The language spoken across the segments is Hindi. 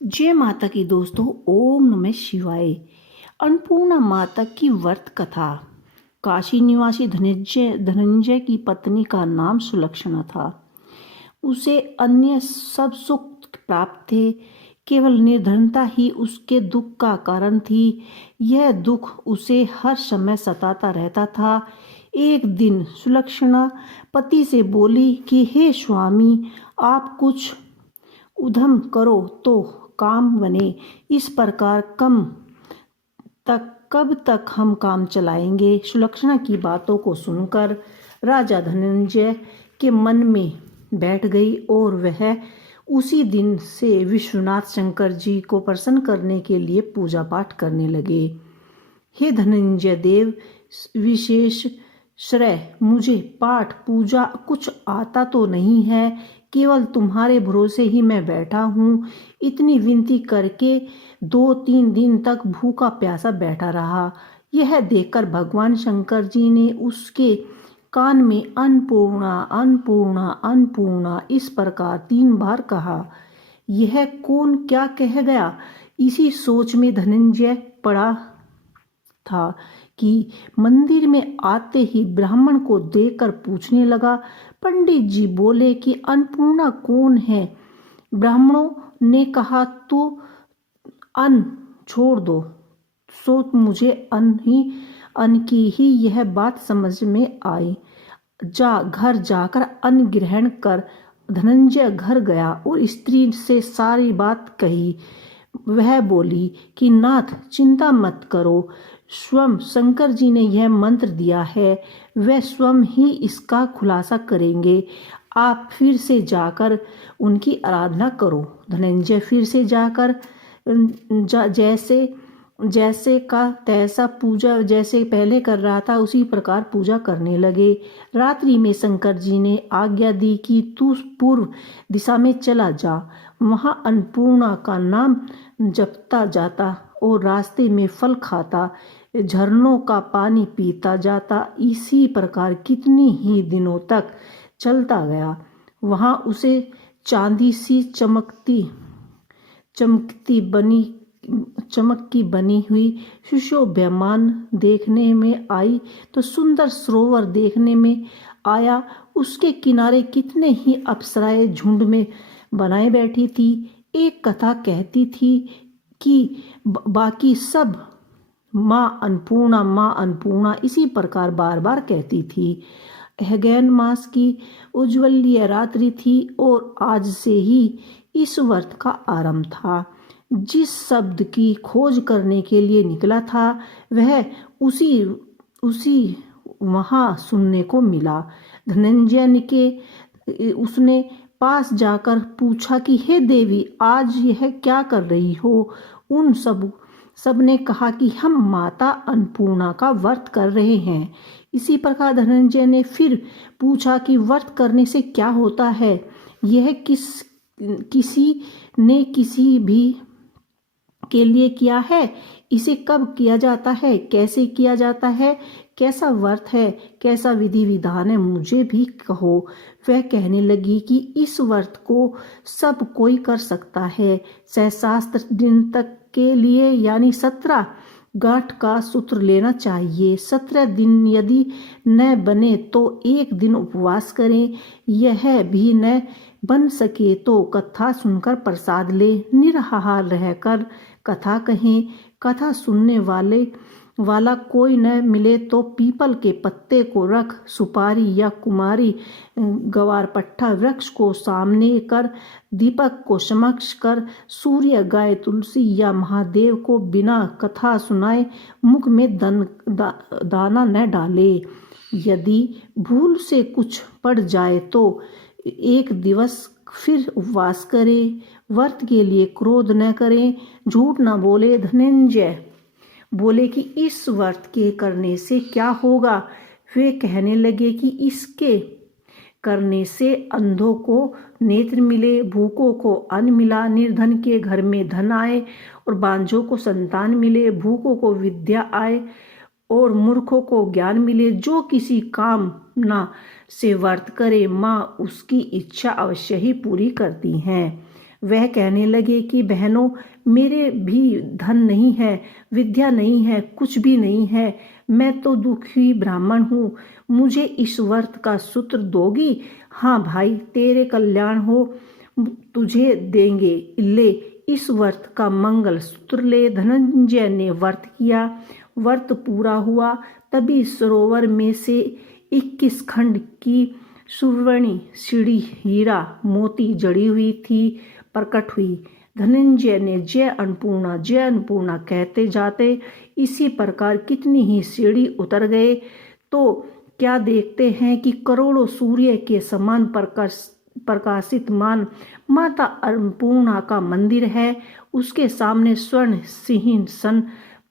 जय माता की दोस्तों। ओम नमः शिवाय। अन्नपूर्णा माता की व्रत कथा। काशी निवासी धनंजय की पत्नी का नाम सुलक्षणा था। उसे अन्य सब सुख प्राप्त थे, केवल निर्धनता ही उसके दुख का कारण थी। यह दुख उसे हर समय सताता रहता था। एक दिन सुलक्षणा पति से बोली कि हे स्वामी, आप कुछ उद्यम करो तो काम बने। इस प्रकार कब तक हम काम चलाएंगे। सुलक्षणा की बातों को सुनकर राजा धनंजय के मन में बैठ गई और वह उसी दिन से विश्वनाथ शंकर जी को प्रसन्न करने के लिए पूजा पाठ करने लगे। हे धनंजय देव, विशेष श्रेय मुझे पाठ पूजा कुछ आता तो नहीं है, केवल तुम्हारे भरोसे ही मैं बैठा हूँ। इतनी विनती करके 2-3 दिन तक भूखा प्यासा बैठा रहा। यह देखकर भगवान शंकर जी ने उसके कान में अन्नपूर्णा अन्नपूर्णा अन्नपूर्णा इस प्रकार 3 बार कहा। यह कौन क्या कह गया, इसी सोच में धनंजय पड़ा था कि मंदिर में आते ही ब्राह्मण को देखकर पूछने लगा। पंडित जी बोले कि अन्नपूर्णा कौन है। ब्राह्मणों ने कहा, तू अन्न छोड़ दो। सो मुझे अन्न की ही यह बात समझ में आई। घर जाकर अन्न ग्रहण कर। धनंजय घर गया और स्त्री से सारी बात कही। वह बोली कि नाथ, चिंता मत करो, स्वयं शंकर जी ने यह मंत्र दिया है, वह स्वयं ही इसका खुलासा करेंगे। आप फिर से जाकर उनकी आराधना करो। धनंजय फिर से जाकर जैसे का तैसा पूजा जैसे पहले कर रहा था उसी प्रकार पूजा करने लगे। रात्रि में शंकर जी ने आज्ञा दी कि तू पूर्व दिशा में चला जा। वहां अन्नपूर्णा का नाम जपता जाता और रास्ते में फल खाता, झरनों का पानी पीता जाता। इसी प्रकार कितनी ही दिनों तक चलता गया। वहां उसे चांदी सी चमक की बनी हुई सुशोभ्यमान देखने में आई तो सुंदर सरोवर देखने में आया। उसके किनारे कितने ही अप्सराएं झुंड में बनाए बैठी थी। एक कथा कहती थी कि बाकी सब माँ अन्नपूर्णा इसी प्रकार बार बार कहती थी। अगैन मास की उज्ज्वलीय रात्रि थी और आज से ही इस व्रत का आरंभ था। जिस शब्द की खोज करने के लिए निकला था वह उसी वहां सुनने को मिला। धनंजय के उसने पास जाकर पूछा कि हे देवी, आज यह क्या कर रही हो। उन सब ने कहा कि हम माता अन्नपूर्णा का व्रत कर रहे हैं। इसी प्रकार धनंजय ने फिर पूछा कि व्रत करने से क्या होता है। यह किसी ने किसी भी के लिए किया है, इसे कब किया जाता है, कैसे किया जाता है, कैसा व्रत है, कैसा विधि विधान है, मुझे भी कहो। वह कहने लगी कि इस व्रत को सब कोई कर सकता है। सहस्त्र दिन तक के लिए यानी 17 गांठ का सूत्र लेना चाहिए। 17 दिन यदि न बने तो 1 दिन उपवास करें। यह भी न बन सके तो कथा सुनकर प्रसाद ले। निराहार रहकर कथा कहें। कथा सुनने वाला कोई न मिले तो पीपल के पत्ते को रख, सुपारी या कुमारी गवारपट्टा वृक्ष को सामने कर, दीपक को समक्ष कर, सूर्य, गाय, तुलसी या महादेव को बिना कथा सुनाए मुख में दाना न डाले। यदि भूल से कुछ पड़ जाए तो 1 दिवस फिर उपवास करें। व्रत के लिए क्रोध न करें, झूठ न बोले। धनंजय बोले कि इस व्रत के करने से क्या होगा। वे कहने लगे कि इसके करने से अंधों को नेत्र मिले, भूखों को अन्न मिला, निर्धन के घर में धन आए और बांझों को संतान मिले, भूखों को विद्या आए और मूर्खों को ज्ञान मिले। जो किसी कामना से व्रत करे, माँ उसकी इच्छा अवश्य ही पूरी करती हैं। वह कहने लगे कि बहनों, मेरे भी धन नहीं है, विद्या नहीं है, कुछ भी नहीं है। मैं तो दुखी ब्राह्मण हूँ। मुझे इस व्रत का सूत्र दोगी? हाँ भाई, तेरे कल्याण हो, तुझे देंगे। ले, इस व्रत का मंगल सूत्र ले। धनंजय ने व्रत किया। व्रत पूरा हुआ तभी सरोवर में से 21 खंड की सुवर्णी सीढ़ी हीरा मोती जड़ी हुई थी प्रकट हुई। धनंजय ने जय अन्नपूर्णा कहते जाते इसी प्रकार कितनी ही सीढ़ी उतर गए तो क्या देखते हैं कि करोड़ों सूर्य के समान प्रकाशित मान माता अन्नपूर्णा का मंदिर है। उसके सामने स्वर्ण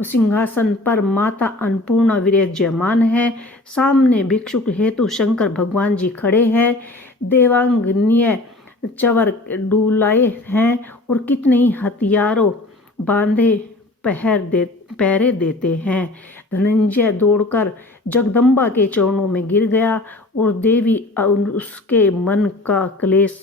सिंहासन पर माता अन्नपूर्णा विराजमान है। सामने भिक्षुक हेतु शंकर भगवान जी खड़े हैं। देवांगनीय चवर डुलाए हैं और कितने ही हथियारों बांधे पहरे देते हैं। धनंजय दौड़कर जगदम्बा के चरणों में गिर गया और देवी उसके मन का क्लेश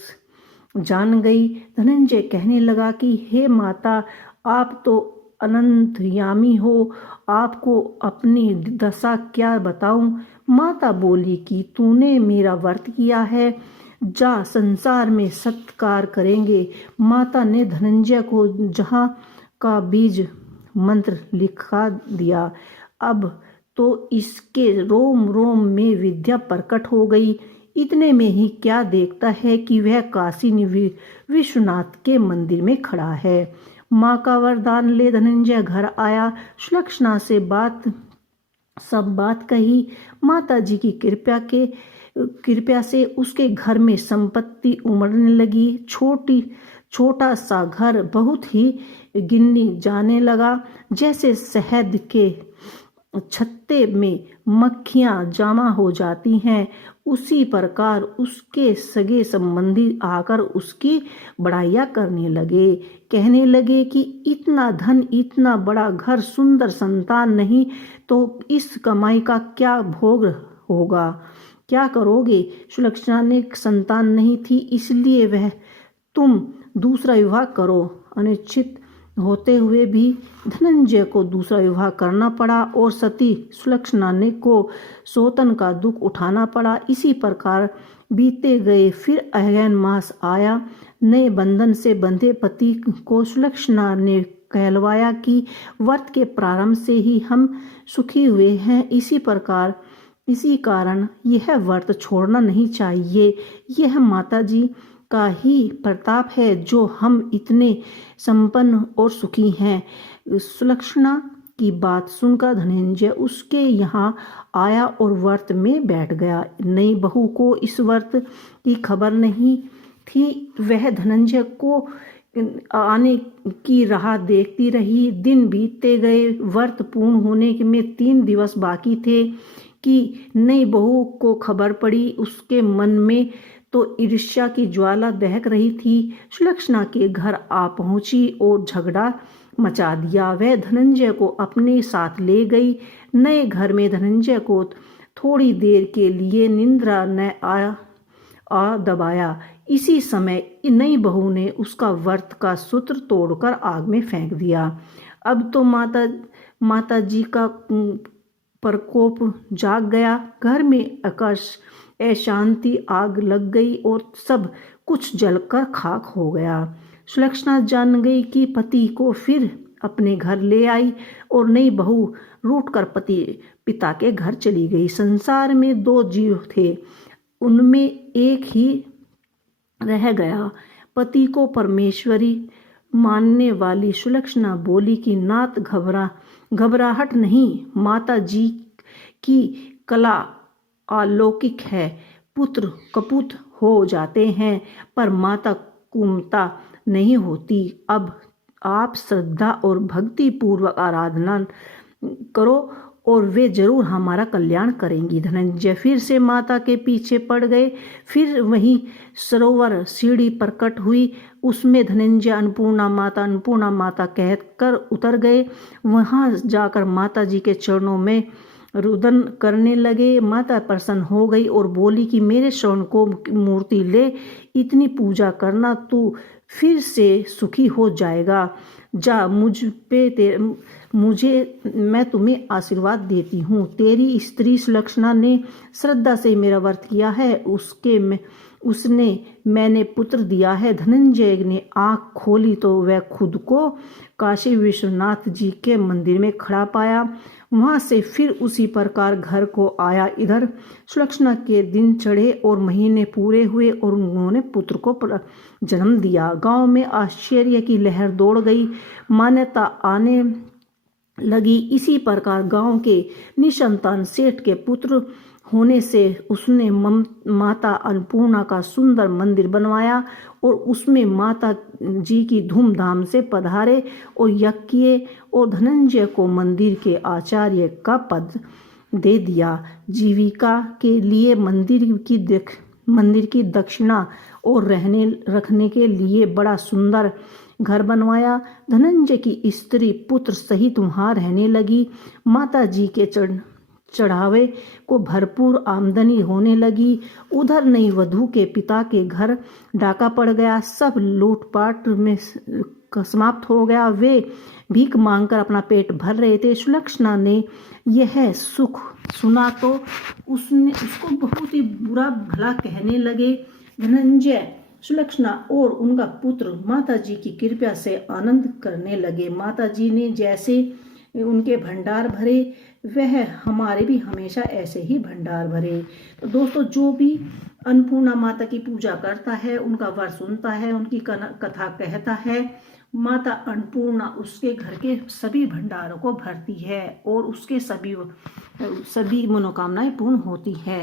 जान गई। धनंजय कहने लगा कि हे माता, आप तो अनंतयामी हो, आपको अपनी दशा क्या बताऊं। माता बोली कि तूने मेरा व्रत किया है, जा संसार में सत्कार करेंगे। माता ने धनंजय को जहाँ का बीज मंत्र लिखा दिया। अब तो इसके रोम रोम में विद्या प्रकट हो गई। इतने में ही क्या देखता है कि वह काशी विश्वनाथ के मंदिर में खड़ा है। माँ का वरदान ले धनंजय घर आया। सुलक्षणा से सब बात कही। माता जी की कृपया से उसके घर में संपत्ति उमड़ने लगी। छोटा सा घर बहुत ही गिनी जाने लगा। जैसे शहद के छत्ते में मक्खियां जमा हो जाती हैं, उसी प्रकार उसके सगे संबंधी आकर उसकी बड़ाइयाँ करने लगे। कहने लगे कि इतना धन, इतना बड़ा घर, सुंदर संतान नहीं तो इस कमाई का क्या भोग होगा, क्या करोगे। सुलक्षणा ने संतान नहीं थी, इसलिए वह तुम दूसरा विवाह करो। अनिश्चित होते हुए भी धनंजय को दूसरा विवाह करना पड़ा और सती सुलक्षणा ने को सौतन का दुख उठाना पड़ा। इसी प्रकार बीते गए। फिर अगहन मास आया। नए बंधन से बंधे पति को सुलक्षणा ने कहलवाया कि व्रत के प्रारंभ से ही हम सुखी हुए हैं। इसी कारण यह व्रत छोड़ना नहीं चाहिए। यह माता जी का ही प्रताप है जो हम इतने संपन्न और सुखी हैं। सुलक्षणा की बात सुनकर धनंजय उसके यहाँ आया और व्रत में बैठ गया। नई बहू को इस व्रत की खबर नहीं थी। वह धनंजय को आने की राह देखती रही। दिन बीतते गए। व्रत पूर्ण होने में 3 दिवस बाकी थे कि नई बहू को खबर पड़ी। उसके मन में तो ईर्ष्या की ज्वाला दहक रही थी। सुलक्षणा के घर आ पहुंची और झगड़ा मचा दिया। वह धनंजय को अपने साथ ले गई। नए घर में धनंजय को थोड़ी देर के लिए निंद्रा न आ दबाया। इसी समय नई बहू ने उसका व्रत का सूत्र तोड़कर आग में फेंक दिया। अब तो माता जी का प्रकोप जाग गया। घर में अशांति आग लग गई और सब कुछ जलकर खाक हो गया। सुलक्षणा जान गई कि पति को फिर अपने घर ले आई और नई बहू रूठकर पिता के घर चली गई। संसार में 2 जीव थे, उनमें एक ही रह गया। पति को परमेश्वरी मानने वाली सुलक्षणा बोली कि नाथ घबराहट नहीं, माता जी की कला अलौकिक है। पुत्र कपूत हो जाते हैं पर माता कुमता नहीं होती। अब आप श्रद्धा और भक्ति पूर्वक आराधना करो और वे जरूर हमारा कल्याण करेंगी। धनंजय फिर से माता के पीछे पड़ गए। फिर वही सरोवर सीढ़ी प्रकट हुई। उसमें धनंजय अन्नपूर्णा माता कहकर उतर गए। वहां जाकर माता जी के चरणों में रुदन करने लगे। माता प्रसन्न हो गई और बोली कि मेरे स्वर्ण को मूर्ति ले, इतनी पूजा करना, तू फिर से सुखी हो जाएगा। जा, मैं तुम्हें आशीर्वाद देती हूँ। तेरी स्त्री सुलक्षणा ने श्रद्धा से मेरा व्रत किया है, उसने मैंने पुत्र दिया है। धनंजय ने आंख खोली तो वह खुद को काशी विश्वनाथ जी के मंदिर में खड़ा पाया। वहां से फिर उसी प्रकार घर को आया। इधर सुलक्षणा के दिन चढ़े और महीने पूरे हुए और उन्होंने पुत्र को जन्म दिया। गांव में आश्चर्य की लहर दौड़ गई, मान्यता आने लगी। इसी प्रकार गांव के निसंतान सेठ के पुत्र होने से उसने माता अन्नपूर्णा का सुंदर मंदिर बनवाया और उसमें माता जी की धूमधाम से पधारे और यज्ञ किए और धनंजय को मंदिर के आचार्य का पद दे दिया। जीविका के लिए मंदिर की दक्षिणा और रखने के लिए बड़ा सुंदर घर बनवाया। धनंजय की स्त्री पुत्र सहित वहां रहने लगी। माता जी के चढ़ावे को भरपूर आमदनी होने लगी। उधर नई वधू के पिता के घर डाका पड़ गया। सब लूटपाट में समाप्त हो गया। वे भीख मांगकर अपना पेट भर रहे थे। सुलक्षणा ने यह सुख सुना तो उसको बहुत ही बुरा भला कहने लगे। धनंजय, सुलक्षणा और उनका पुत्र माता जी की कृपा से आनंद करने लगे। माता जी ने जैसे उनके भंडार भरे, वह हमारे भी हमेशा ऐसे ही भंडार भरे। तो दोस्तों, जो भी अन्नपूर्णा माता की पूजा करता है, उनका व्रत सुनता है, उनकी कथा कहता है, माता अन्नपूर्णा उसके घर के सभी भंडारों को भरती है और उसके सभी मनोकामनाएं पूर्ण होती है।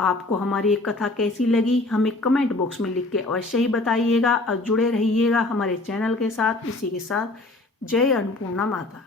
आपको हमारी एक कथा कैसी लगी, हमें कमेंट बॉक्स में लिख के अवश्य ही बताइएगा और जुड़े रहिएगा हमारे चैनल के साथ। इसी के साथ जय अन्नपूर्णा माता।